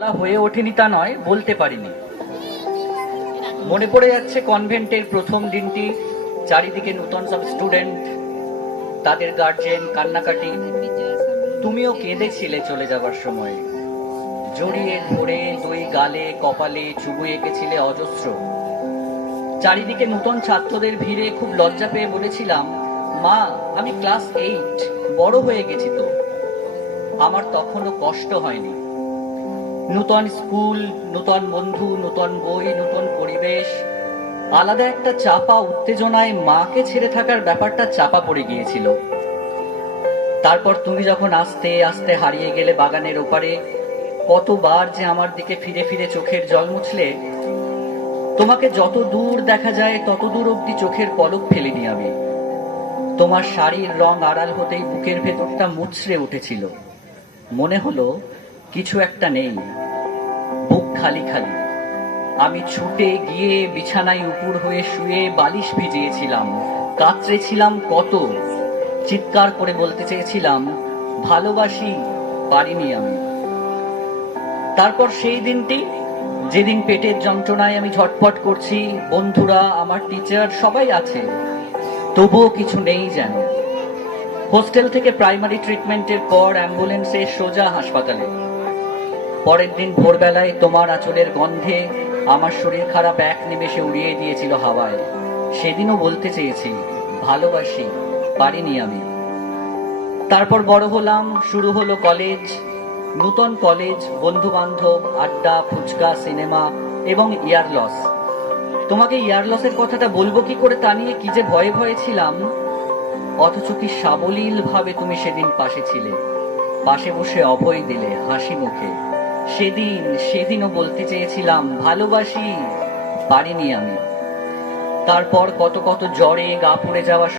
হয়ে ওঠেনি তা নয়, বলতে পারিনি। মনে পড়ে যাচ্ছে কনভেন্টের প্রথম দিনটি, চারিদিকে নূতন সব স্টুডেন্ট তাদের গার্জেন কান্নাকাটি। তুমিও কেঁদেছিলে চলে যাবার সময়। জড়িয়ে ধরে দুই গালে, কপালে চুবু এঁকেছিলে অজস্র। চারিদিকে নূতন ছাত্রদের ভিড়ে খুব লজ্জা পেয়ে বলেছিলাম, মা, আমি ক্লাস এইট বড় হয়ে গেছি তো। আমার তখনও কষ্ট হয়নি। নূতন স্কুল, নূতন বন্ধু, নূতন বই, নূতন পরিবেশ। আলাদা একটা চাপা উত্তেজনায় মাকে ছেড়ে থাকার ব্যাপারটা চাপা পড়ে গিয়েছিল। তারপর তুমি যখন আস্তে আস্তে হারিয়ে গেলে বাগানের ওপারে, কতবার যে আমার দিকে ফিরে ফিরে চোখের জল মুছলে, তোমাকে যত দূর দেখা যায়, তত দূর অব্দি চোখের পলক ফেলিনি আমি। তোমার শাড়ির রং আড়াল হতেই বুকের ভেতরটা মুচড়ে উঠেছিল। মনে হলো কিছু একটা নেই। বুক খালি খালি। আমি ছুটে গিয়ে বিছানায় উপুর হয়ে শুয়ে বালিশ ভিজিয়েছিলাম। কাতরেছিলাম কত? চিৎকার করে বলতে চেয়েছিলাম, ভালোবাসি, পারিনি আমি। তারপর সেই দিনটি, যেদিন পেটের যন্ত্রণায় আমি ঝটপট করছি, বন্ধুরা, আমার টিচার সবাই আছে। তবুও কিছু নেই যেন। হোস্টেল থেকে প্রাইমারি ট্রিটমেন্টের পর অ্যাম্বুলেন্সে সোজা হাসপাতালে। পরের দিন ভোরবেলায় তোমার আঁচলের গন্ধে আমার শরীর খারাপ এক নিমেষে উড়িয়ে দিয়েছিল হাওয়ায়। সেদিনও বলতে চেয়েছি, ভালোবাসি, পারিনি আমি। তারপর বড় হলাম, শুরু হলো কলেজ, নূতন কলেজ বন্ধু বান্ধব আড্ডা, ফুচকা, সিনেমা এবং ইয়ার লস। তোমাকে ইয়ার লসের কথাটা বলব কি করে তা নিয়ে কি যে ভয়ে ভয়ে ছিলাম? অথচ কি সাবলীল ভাবে তুমি সেদিন পাশে ছিলে। পাশে বসে অভয় দিলে হাসি মুখে। সেদিন সেদিনও বলতে চেয়েছিলাম ভালোবাসি পারিনি আমি। তারপর কত কত জ্বরে গা পড়ে যাওয়া